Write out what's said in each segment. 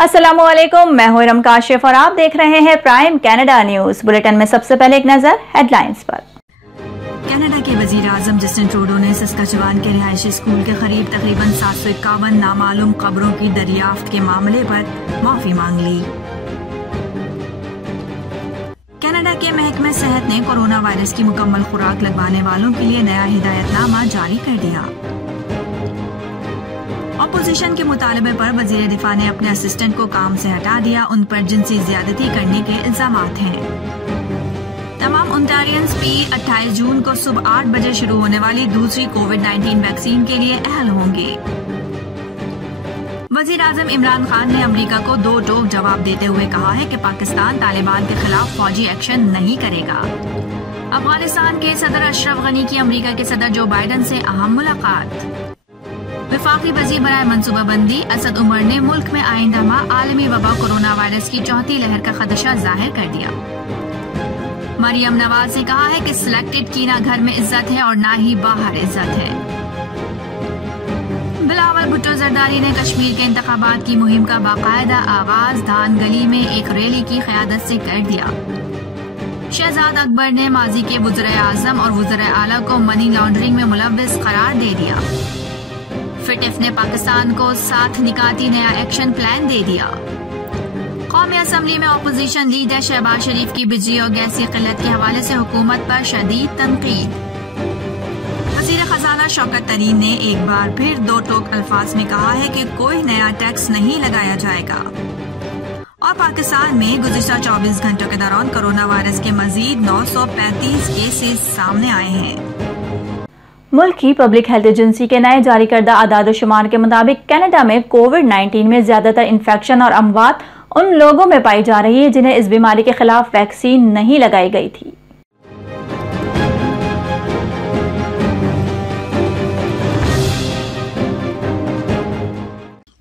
अस्सलामुअलैकुम, मैं हूं इरम काशिफ और आप देख रहे हैं प्राइम कनाडा न्यूज बुलेटिन में। सबसे पहले एक नजर हेडलाइंस पर। कनाडा के वजीर आजम जस्टिन ट्रूडो ने सस्काचेवान के रिहायशी स्कूल के करीब तकरीबन 751 नामालूम कब्रों की दरियाफ्त के मामले पर माफी मांग ली। कनाडा के महकमे सेहत ने कोरोना वायरस की मुकम्मल खुराक लगवाने वालों के लिए नया हिदायतनामा जारी कर दिया। अपोजिशन के मुतालबे पर वजीर दिफा ने अपने असिस्टेंट को काम से हटा दिया। उन पर जिनसी ज्यादती करने के इल्जामात हैं। तमाम ओंटारियंस भी 28 जून को सुबह 8 बजे शुरू होने वाली दूसरी कोविड-19 वैक्सीन के लिए अहल होंगे। वजीर आजम इमरान खान ने अमेरिका को दो टोक जवाब देते हुए कहा है कि पाकिस्तान तालिबान के खिलाफ फौजी एक्शन नहीं करेगा। अफगानिस्तान के सदर अशरफ गनी की अमेरिका के सदर जो बाइडन से अहम मुलाकात। वफाकी वजीर बराए मनसूबाबंदी असद उमर ने मुल्क में आइंदा माह आलमी वबा कोरोना वायरस की चौथी लहर का खदशा जाहिर कर दिया। मरियम नवाज ने कहा है कि सिलेक्टेड की ना घर में इज्जत है और ना ही बाहर इज्जत है। बिलावल भुट्टो जरदारी ने कश्मीर के इंतखाबात की मुहिम का बाकायदा आगाज धान गली में एक रैली की क़यादत से कर दिया। शहजाद अकबर ने माजी के वज़ीर आज़म और वज़ीर आला को मनी लॉन्ड्रिंग में मुलव्विस करार दे दिया। फिटफ ने पाकिस्तान को साथ निकाती नया एक्शन प्लान दे दिया। कौमी असम्बली में अपोजिशन लीडर शहबाज शरीफ की बिजली और गैस की किल्लत के हवाले से हुकूमत पर शदीद तनकीद। वज़ीर खजाना शौकत तरीन ने एक बार फिर दो टोक अल्फाज में कहा है कि कोई नया टैक्स नहीं लगाया जाएगा। और पाकिस्तान में गुज़िश्ता 24 घंटों के दौरान कोरोना वायरस के मजीद 935 केसेस सामने आए हैं। मुल्क की पब्लिक हेल्थ एजेंसी के नए जारी करदा आदाद-ओ-शुमार के मुताबिक कनाडा में कोविड-19 में ज्यादातर इन्फेक्शन और अमवात उन लोगों में पाई जा रही है जिन्हें इस बीमारी के खिलाफ वैक्सीन नहीं लगाई गई थी।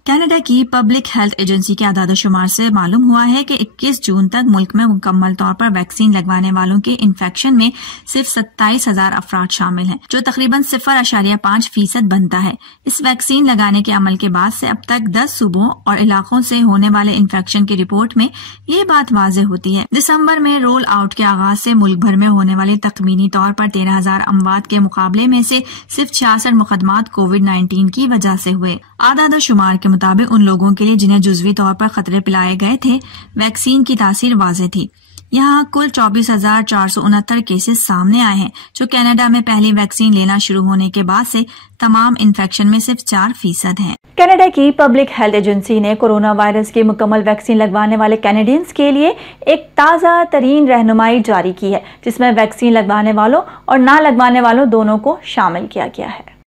कनाडा की पब्लिक हेल्थ एजेंसी के आदाद-ओ-शुमार से मालूम हुआ है कि 21 जून तक मुल्क में मुकम्मल तौर पर वैक्सीन लगवाने वालों के इन्फेक्शन में सिर्फ 27,000 अफराद शामिल हैं, जो तकरीबन 0.5% बनता है। इस वैक्सीन लगाने के अमल के बाद से अब तक 10 सूबों और इलाकों से होने वाले इन्फेक्शन की रिपोर्ट में ये बात वाज़ेह होती है। दिसंबर में रोल आउट के आगाज से मुल्क भर में होने वाले तखमीनी तौर पर 13,000 अमवात के मुकाबले में से सिर्फ 66 मुकदमात कोविड-19 की वजह से हुए। आदाद-ओ-शुमार के मुताबिक उन लोगों के लिए जिन्हें जुज़वी तौर पर खतरे पिलाए गए थे, वैक्सीन की तासीर वाज़ेह थी। यहाँ कुल 24,469 केसेस सामने आए हैं, जो कनाडा में पहली वैक्सीन लेना शुरू होने के बाद से तमाम इन्फेक्शन में सिर्फ 4% हैं। कनाडा की पब्लिक हेल्थ एजेंसी ने कोरोना वायरस की मुकम्मल वैक्सीन लगवाने वाले कैनेडियंस के लिए एक ताज़ा तरीन रहनुमाई जारी की है, जिसमें वैक्सीन लगवाने वालों और ना लगवाने वालों दोनों को शामिल किया गया है।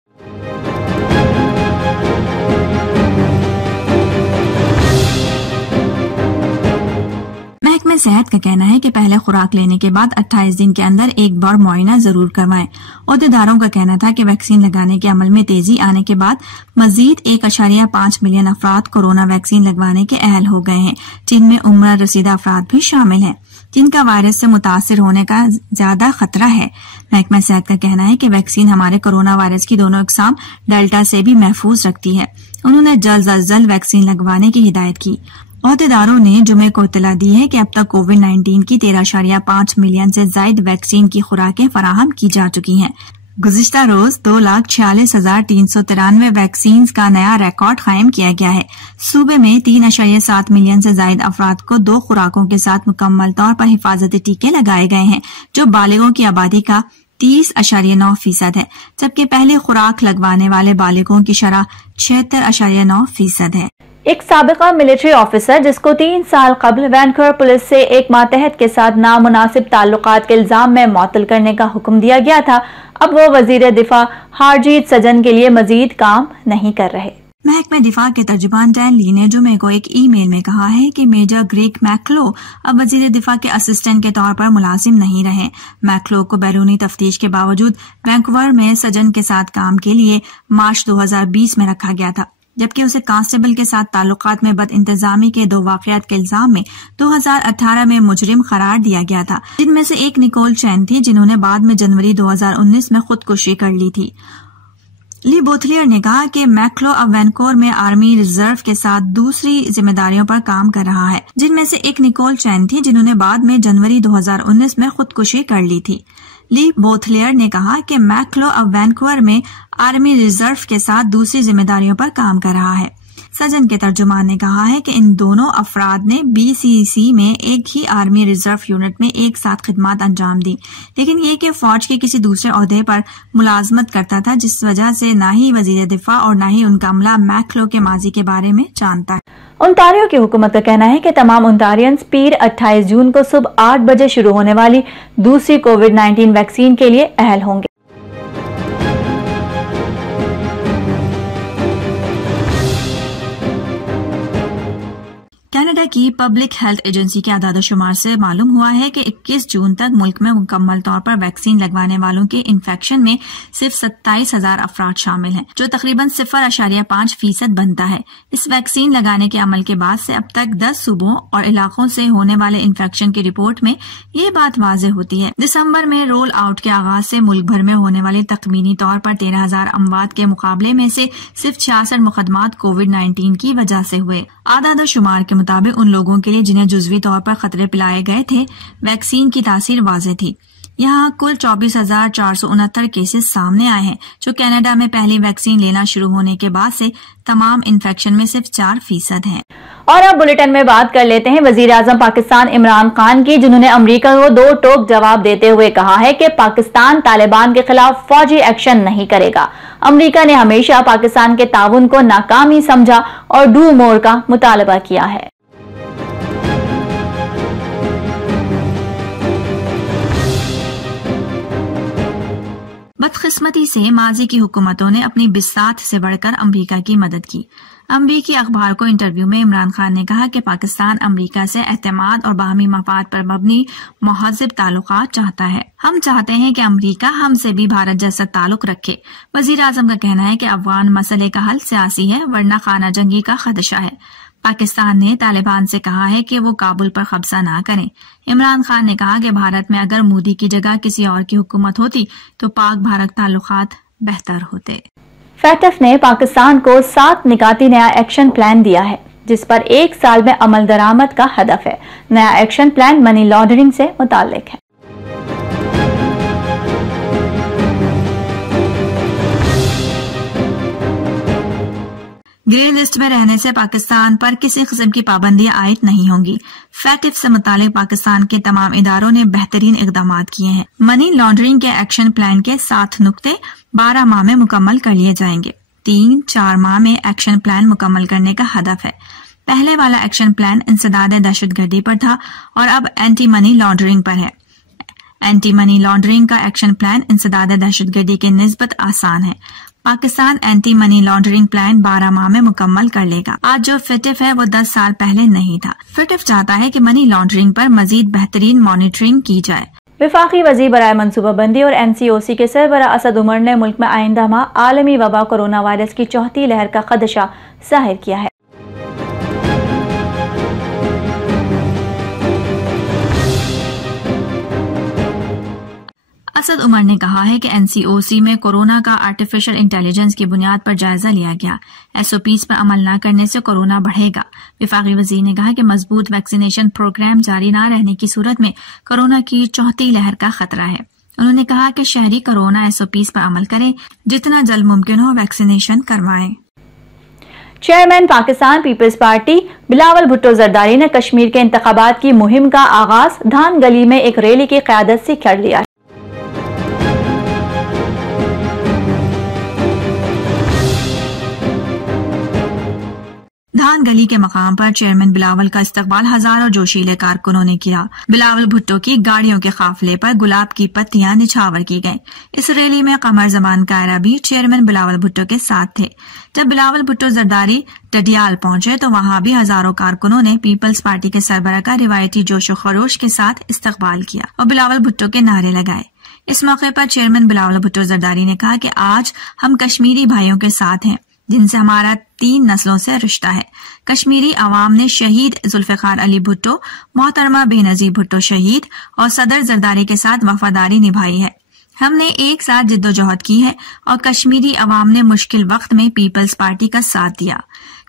महकमे सेहत का कहना है कि पहले खुराक लेने के बाद 28 दिन के अंदर एक बार मुआयना जरूर करवाएं। ओहदेदारों का कहना था कि वैक्सीन लगाने के अमल में तेजी आने के बाद मजीद 1.5 मिलियन अफराद कोरोना वैक्सीन लगवाने के अहल हो गए हैं, जिनमें उम्र रसीदा अफराद भी शामिल हैं, जिनका वायरस से मुतासिर होने का ज्यादा खतरा है। महकमा सेहत का कहना है कि वैक्सीन हमारे कोरोना वायरस की दोनों इकसाम डेल्टा से भी महफूज रखती है। उन्होंने जल्द अज जल्द वैक्सीन लगवाने की हिदायत की। ओहदेदारों ने जुमे को इत्तला दी है कि अब तक कोविड-19 की 13.5 मिलियन से ज्यादा वैक्सीन की खुराकें फराहम की जा चुकी हैं। गुज़िश्ता रोज 2,46,393 वैक्सीन का नया रिकॉर्ड कायम किया गया है। सूबे में 3.7 मिलियन से ज्यादा अफराद को 2 खुराकों के साथ मुकम्मल तौर पर हिफाजती टीके लगाए गए हैं, जो बालिगों की आबादी का 30.9% है, जबकि पहली खुराक लगवाने वाले बालिगों की शरह 76.9% है। एक साबिका मिलिट्री ऑफिसर जिसको 3 साल कबल वैनकूवर पुलिस से एक मातहत के साथ नामुनासिब ताल्लुकात के इल्जाम में मुअत्तल करने का हुक्म दिया गया था, अब वो वजीर दिफा हारजीत सजन के लिए मजीद काम नहीं कर रहे। महकमे दिफा के तर्जुमान डैन ली ने जुमे को एक ईमेल में कहा है कि मेजर ग्रेग मैक्लो अब वजीर दिफा के असिस्टेंट के तौर पर मुलाजिम नहीं रहे। मैक्लो को बैरूनी तफ्तीश के बावजूद वैंकूवर में सजन के साथ काम के लिए मार्च 2020 में रखा गया था, जबकि उसे कांस्टेबल के साथ ताल्लुकात में बद इंतजामी के 2 वाकयात के इल्जाम में 2018 में मुजरिम करार दिया गया था, जिनमें से एक निकोल चैन थी, जिन्होंने बाद में जनवरी 2019 में खुदकुशी कर ली थी। ली बोथलियर ने कहा कि मैक्लो अब वैनकोर में आर्मी रिजर्व के साथ दूसरी जिम्मेदारियों पर काम कर रहा है, जिनमें से एक निकोल चैन थी, जिन्होंने बाद में जनवरी 2019 में खुदकुशी कर ली थी। ली बोथलियर ने कहा कि मैक्लो अब वैनकोर में आर्मी रिजर्व के साथ दूसरी जिम्मेदारियों पर काम कर रहा है। सजन के तर्जुमान ने कहा है कि इन दोनों अफराद ने BCC में एक ही आर्मी रिजर्व यूनिट में एक साथ खिदमत अंजाम दी, लेकिन ये कि फौज के किसी दूसरे ओहदे पर मुलाजमत करता था, जिस वजह से ना ही वजीर दिफा और ना ही उनका अमला मैक्लो के माजी के बारे में जानता है। ओंटारियो की हुकूमत का कहना है कि तमाम ओंटारियंस पीर 28 जून को सुबह 8 बजे शुरू होने वाली दूसरी कोविड-19 वैक्सीन के लिए अहल होंगे। कनाडा की पब्लिक हेल्थ एजेंसी के आदादोशुमार से मालूम हुआ है कि 21 जून तक मुल्क में मुकम्मल तौर पर वैक्सीन लगवाने वालों के इन्फेक्शन में सिर्फ 27,000 अफराद शामिल हैं, जो तकरीबन 0.5% बनता है। इस वैक्सीन लगाने के अमल के बाद से अब तक 10 सूबों और इलाकों से होने वाले इन्फेक्शन की रिपोर्ट में ये बात वाज़ेह होती है। दिसंबर में रोल आउट के आगाज से मुल्क भर में होने वाली तखमीनी तौर पर 13,000 अमवात के मुकाबले में से सिर्फ 66 मुकदमात कोविड-19 की वजह से हुए। आदादोशुमार के मुताबिक उन लोगों के लिए जिन्हें जुज़वी तौर पर खतरे पिलाए गए थे, वैक्सीन की तासीर वाज़ेह थी। यहाँ कुल 24,469 केसेस सामने आए हैं, जो कनाडा में पहली वैक्सीन लेना शुरू होने के बाद से तमाम इन्फेक्शन में सिर्फ 4% हैं। और अब बुलेटिन में बात कर लेते हैं वजीर आजम पाकिस्तान इमरान खान की, जिन्होंने अमेरिका को दो टोक जवाब देते हुए कहा है कि पाकिस्तान तालिबान के खिलाफ फौजी एक्शन नहीं करेगा। अमेरिका ने हमेशा पाकिस्तान के ताउन को नाकामी समझा और डू मोर का मुतालबा किया है। बदकिस्मती से माजी की हुकूमतों ने अपनी बिसात से बढ़कर अमेरिका की मदद की। अमेरिकी अखबार को इंटरव्यू में इमरान खान ने कहा कि पाकिस्तान अमेरिका से एतमाद और बाहमी मफाद पर मबनी महज़िब ताल्लुकात चाहता है। हम चाहते हैं कि अमेरिका हमसे भी भारत जैसा ताल्लुक रखे। वजीर आजम का कहना है कि अफगान मसले का हल सियासी है, वरना खाना जंगी का खदशा है। पाकिस्तान ने तालिबान से कहा है कि वो काबुल पर कब्जा ना करें। इमरान खान ने कहा कि भारत में अगर मोदी की जगह किसी और की हुकूमत होती तो पाक भारत ताल्लुकात बेहतर होते। फैटफ ने पाकिस्तान को 7 निकाती नया एक्शन प्लान दिया है, जिस पर 1 साल में अमल दरामद का हदफ है। नया एक्शन प्लान मनी लॉन्ड्रिंग से मुताल्लिक है। ग्रे लिस्ट में रहने से पाकिस्तान पर किसी किस्म की पाबंदियां आयद नहीं होंगी। फैटिफ से मुतालिक पाकिस्तान के तमाम इदारों ने बेहतरीन इकदाम किए हैं। मनी लॉन्ड्रिंग के एक्शन प्लान के 7 नुक्ते 12 माह में मुकम्मल कर लिए जाएंगे। 3-4 माह में एक्शन प्लान मुकम्मल करने का हदफ है। पहले वाला एक्शन प्लान इंसदाद दहशतगर्दी पर था और अब एंटी मनी लॉन्ड्रिंग पर है। एंटी मनी लॉन्ड्रिंग का एक्शन प्लान इंसदाद दहशतगर्दी के निस्बत आसान है। Pakistan anti money laundering plan 12 माह में मुकम्मल कर लेगा। आज जो फिटिफ है वो 10 साल पहले नहीं था। फिटिफ चाहता है कि मनी लॉन्ड्रिंग पर मजीद बेहतरीन मॉनिटरिंग की जाए। वफाकी वज़ीर बराए मनसूबाबंदी और NCOC के सरबरा असद उमर ने मुल्क में आइंदा माह आलमी वबा कोरोना वायरस की चौथी लहर का खदशा जाहिर किया है। असद उमर ने कहा है कि NCOC में कोरोना का आर्टिफिशियल इंटेलिजेंस की बुनियाद पर जायजा लिया गया। SOPs पर अमल न करने से कोरोना बढ़ेगा। वफाकी वजीर ने कहा कि मजबूत वैक्सीनेशन प्रोग्राम जारी न रहने की सूरत में कोरोना की चौथी लहर का खतरा है। उन्होंने कहा कि शहरी कोरोना SOPs पर अमल करें, जितना जल्द मुमकिन हो वैक्सीनेशन करवाएं। चेयरमैन पाकिस्तान पीपल्स पार्टी बिलावल भुट्टो जरदारी ने कश्मीर के इंतखाबात की मुहिम का आगाज धान गली में एक रैली की क़यादत से कर लिया। धान गली के मकाम पर चेयरमैन बिलावल का इस्तकबाल हजारों जोशीले कारकुनों ने किया। बिलावल भुट्टो की गाड़ियों के काफिले पर गुलाब की पत्तियां निछावर की गईं। इस रैली में कमर जमान कायरा भी चेयरमैन बिलावल भुट्टो के साथ थे। जब बिलावल भुट्टो जरदारी डडियाल पहुंचे तो वहां भी हजारों कारकुनों ने पीपल्स पार्टी के सरबराह का रिवायती जोशो खरोश के साथ इस्तकबाल किया और बिलावल भुट्टो के नारे लगाए। इस मौके पर चेयरमैन बिलावल भुट्टो जरदारी ने कहा कि आज हम कश्मीरी भाइयों के साथ हैं, जिनसे हमारा 3 नस्लों से रिश्ता है। कश्मीरी अवाम ने शहीद जुल्फिकार अली भुट्टो, मोहतरमा बेनजीर भुट्टो शहीद और सदर जरदारी के साथ वफादारी निभाई है। हमने एक साथ जिद्दोजहद की है और कश्मीरी अवाम ने मुश्किल वक्त में पीपल्स पार्टी का साथ दिया।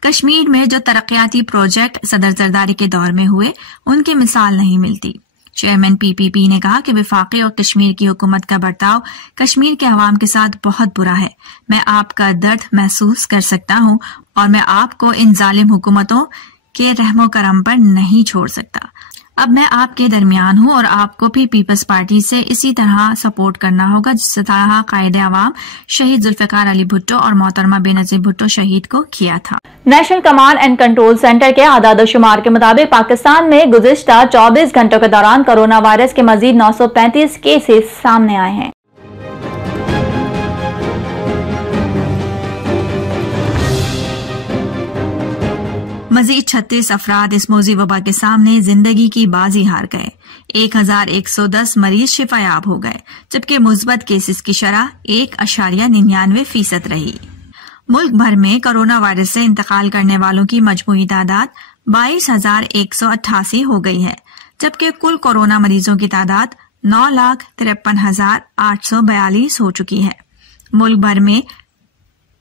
कश्मीर में जो तरक्याती प्रोजेक्ट सदर जरदारी के दौर में हुए, उनकी मिसाल नहीं मिलती। चेयरमैन पीपीपी ने कहा कि वफाकी और कश्मीर की हुकूमत का बर्ताव कश्मीर के अवाम के साथ बहुत बुरा है। मैं आपका दर्द महसूस कर सकता हूँ और मैं आपको इन जालिम हुकूमतों के रहमो करम पर नहीं छोड़ सकता। अब मैं आपके दरमियान हूँ और आपको भी पीपल्स पार्टी से इसी तरह सपोर्ट करना होगा जिस तरह कायदे अवाम शहीद जुल्फिकार अली भुट्टो और मोहतरमा बेनजीर भुट्टो शहीद को किया था। National command and control centre के आदाद-ओ-शुमार के मुताबिक पाकिस्तान में गुज़िश्ता 24 घंटों के दौरान कोरोना वायरस के मजीद 935 केसेस सामने आए हैं। मजीद 36 अफराद इस मौजी वबा के सामने जिंदगी की बाजी हार गए। 1110 मरीज शिफायाब हो गए, जबकि मुस्बत केसेस की शरह 1.99% रही। मुल्क भर में कोरोना वायरस से इंतकाल करने वालों की मजमूई तादाद 22,188 हो गई है, जबकि कुल कोरोना मरीजों की तादाद 9,53,842 हो चुकी है।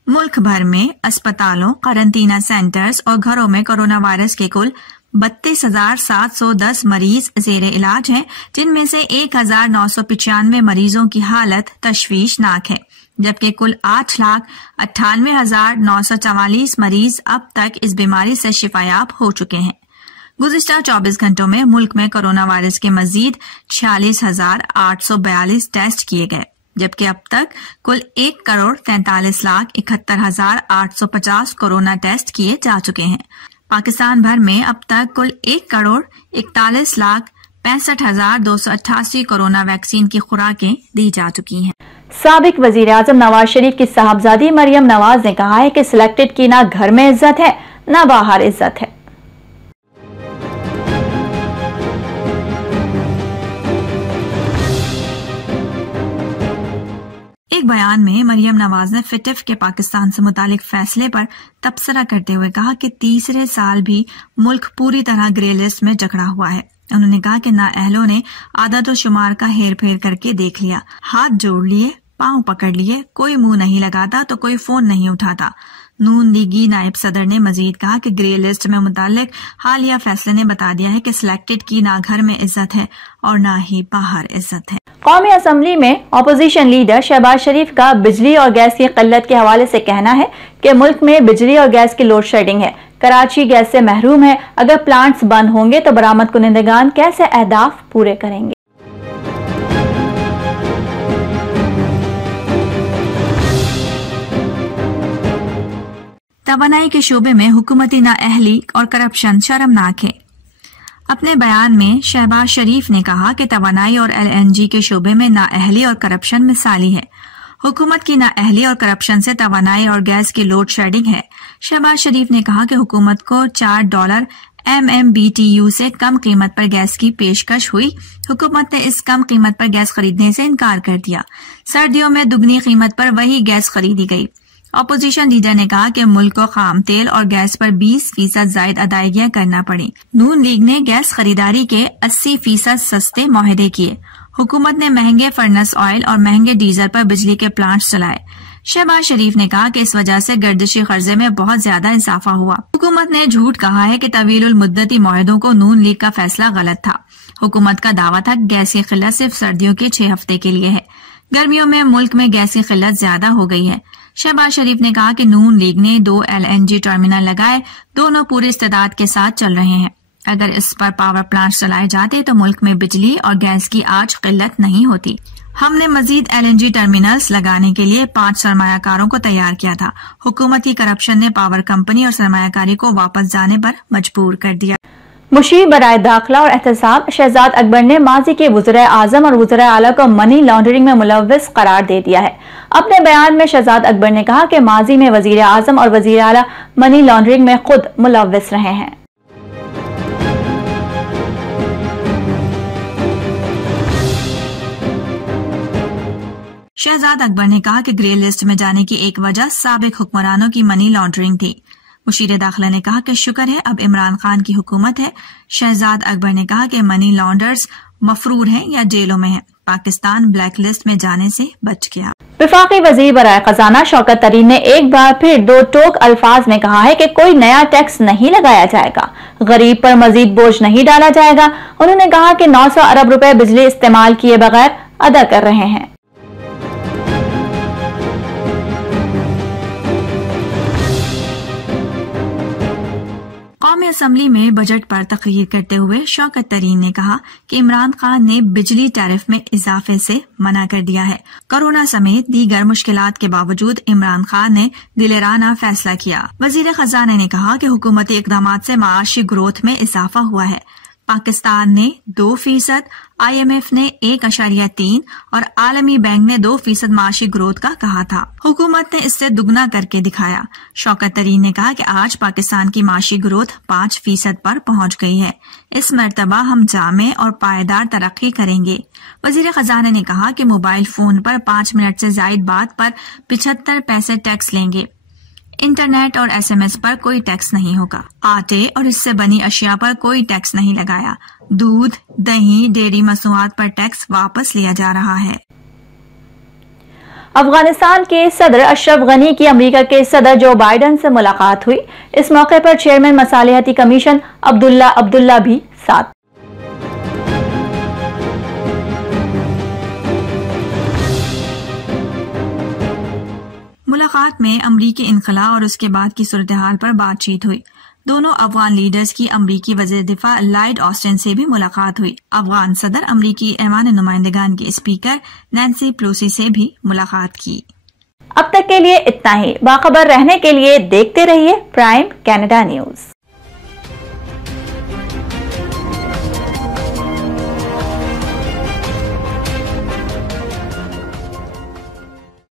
मुल्क भर में अस्पतालों, क्वारंटीना सेंटर्स और घरों में कोरोना वायरस के कुल 32,710 मरीज जेर इलाज हैं, जिनमें से 1,995 मरीजों की हालत तशवीशनाक है, जबकि कुल 8,98,944 मरीज अब तक इस बीमारी से शिफायाब हो चुके हैं। गुज़िश्ता 24 घंटों में मुल्क में कोरोना वायरस के मजीद 46,842 टेस्ट किए गए, जबकि अब तक कुल 1,43,71,850 कोरोना टेस्ट किए जा चुके हैं। पाकिस्तान भर में अब तक कुल 1,41,65,288 कोरोना वैक्सीन की खुराकें दी जा चुकी हैं। साबिक वजीर आजम नवाज शरीफ की साहबजादी मरियम नवाज ने कहा है कि सिलेक्टेड की ना घर में इज्जत है ना बाहर इज्जत है। एक बयान में मरियम नवाज ने फिटिफ के पाकिस्तान से मुतालिक फैसले पर तबसरा करते हुए कहा कि तीसरे साल भी मुल्क पूरी तरह ग्रे लिस्ट में जकड़ा हुआ है। उन्होंने कहा कि नाअहलों ने आदत-ओ-शुमार का हेर फेर करके देख लिया, हाथ जोड़ लिए, पांव पकड़ लिए, कोई मुंह नहीं लगाता तो कोई फोन नहीं उठाता। नून लीगी नायब सदर ने मजीद कहा कि ग्रे लिस्ट में मुतालिक हालिया फैसले ने बता दिया है कि सिलेक्टेड की ना घर में इज्जत है और ना ही बाहर इज्जत है। कौमी असम्बली में अपोजिशन लीडर शहबाज शरीफ का बिजली और गैस की किल्लत के हवाले से कहना है कि मुल्क में बिजली और गैस की लोड शेडिंग है, कराची गैस से महरूम है। अगर प्लांट्स बंद होंगे तो बरामद कुनिंदगान कैसे अहदाफ पूरे करेंगे। तवानाई के शोबे में हुकूमती नाअहली और करप्शन शर्मनाक है। अपने बयान में शहबाज शरीफ ने कहा कि तवानाई और LNG के शोबे में नाअहली और करप्शन मिसाली है। हुकूमत की नाअहली और करप्शन से तवानाई और गैस की लोड शेडिंग है। शहबाज शरीफ ने कहा कि हुकूमत को $4 MMBTU से कम कीमत पर गैस की पेशकश हुई। हुकूमत ने इस कम कीमत पर गैस खरीदने से इनकार कर दिया। सर्दियों में दुगनी कीमत पर वही गैस खरीदी गई। अपोजिशन लीडर ने कहा कि मुल्क को खाम तेल और गैस पर 20% जायद अदायगियां करना पड़ी। नून लीग ने गैस खरीदारी के 80% सस्ते मुआहदे किए। हुकूमत ने महंगे फर्नेस ऑयल और महंगे डीजल पर बिजली के प्लांट्स चलाए। शहबाज शरीफ ने कहा कि इस वजह से गर्दिशी खर्चे में बहुत ज्यादा इजाफा हुआ। हुकूमत ने झूठ कहा है कि तवीलुल मुद्दती मुआहदों को नून लीग का फैसला गलत था। हुकूमत का दावा था कि गैस की किल्लत सिर्फ सर्दियों के 6 हफ्ते के लिए है। गर्मियों में मुल्क में गैस की किल्लत ज्यादा हो गई है। शहबाज शरीफ ने कहा कि नून लीग ने 2 LNG टर्मिनल लगाए, दोनों पूरे इस्तेदाद के साथ चल रहे हैं। अगर इस पर पावर प्लांट चलाए जाते तो मुल्क में बिजली और गैस की आज किल्लत नहीं होती। हमने मजीद LNG टर्मिनल्स लगाने के लिए 5 सरमायाकारों को तैयार किया था। हुकूमत की करप्शन ने पावर कंपनी और सरमायाकारी को वापस जाने पर मजबूर कर दिया। मुशीर बराए दाखिला और एहतसाब शहजाद अकबर ने माजी के वज़ीर आज़म और वज़ीर आला को मनी लॉन्ड्रिंग में मुलव्विस करार दे दिया है। अपने बयान में शहजाद अकबर ने कहा कि माजी में वज़ीर आज़म और वज़ीर आला मनी लॉन्ड्रिंग में खुद मुलव्विस रहे हैं। शहजाद अकबर ने कहा कि ग्रे लिस्ट में जाने की एक वजह साबिक हुक्मरानों की मनी लॉन्ड्रिंग थी। मुशीर दाखिला ने कहा कि शुक्र है अब इमरान खान की हुकूमत है। शहजाद अकबर ने कहा कि मनी लॉन्डर्स मफरूर हैं या जेलों में हैं। पाकिस्तान ब्लैक लिस्ट में जाने से बच गया। वफाकी वजीर बराए खजाना शौकत तरीन ने एक बार फिर दो टोक अल्फाज में कहा है कि कोई नया टैक्स नहीं लगाया जाएगा, गरीब पर मजीद बोझ नहीं डाला जाएगा। उन्होंने कहा कि 900 अरब रुपए बिजली इस्तेमाल किए बगैर अदा कर रहे हैं। कौमी असम्बली में बजट पर तकरीर करते हुए शौकत तरीन ने कहा कि इमरान खान ने बिजली टैरिफ में इजाफे से मना कर दिया है। कोरोना समेत दीगर मुश्किलात के बावजूद इमरान खान ने दिलेराना फैसला किया। वजीर खजाना ने कहा कि हुकूमती इकदाम से माशी ग्रोथ में इजाफा हुआ है। पाकिस्तान ने 2%, IMF ने 1.3 और आलमी बैंक ने 2% माशी ग्रोथ का कहा था। हुकूमत ने इससे दुगना करके दिखाया। शौकत तरीन ने कहा कि आज पाकिस्तान की माशी ग्रोथ 5% पर पहुंच गई है। इस मर्तबा हम जामे और पायदार तरक्की करेंगे। वजीर खजाना ने कहा कि मोबाइल फोन पर 5 मिनट से जायद बात पर 75 पैसे टैक्स लेंगे। इंटरनेट और SMS पर कोई टैक्स नहीं होगा। आटे और इससे बनी अशिया पर कोई टैक्स नहीं लगाया। दूध, दही, डेयरी मसनूआत पर टैक्स वापस लिया जा रहा है। अफगानिस्तान के सदर अशरफ गनी की अमेरिका के सदर जो बाइडेन से मुलाकात हुई। इस मौके पर चेयरमैन मसालिहती कमीशन अब्दुल्ला भी साथ। मुलाकात में अमरीकी इनखला और उसके बाद की सूरत हाल पर बातचीत हुई। दोनों अफगान लीडर्स की अमरीकी वज़ीर दिफा लॉयड ऑस्टिन से भी मुलाकात हुई। अफगान सदर अमरीकी ऐवान नुमाइंदगान के स्पीकर नैंसी पेलोसी से भी मुलाकात की। अब तक के लिए इतना ही। बाखबर रहने के लिए देखते रहिए प्राइम कनाडा न्यूज।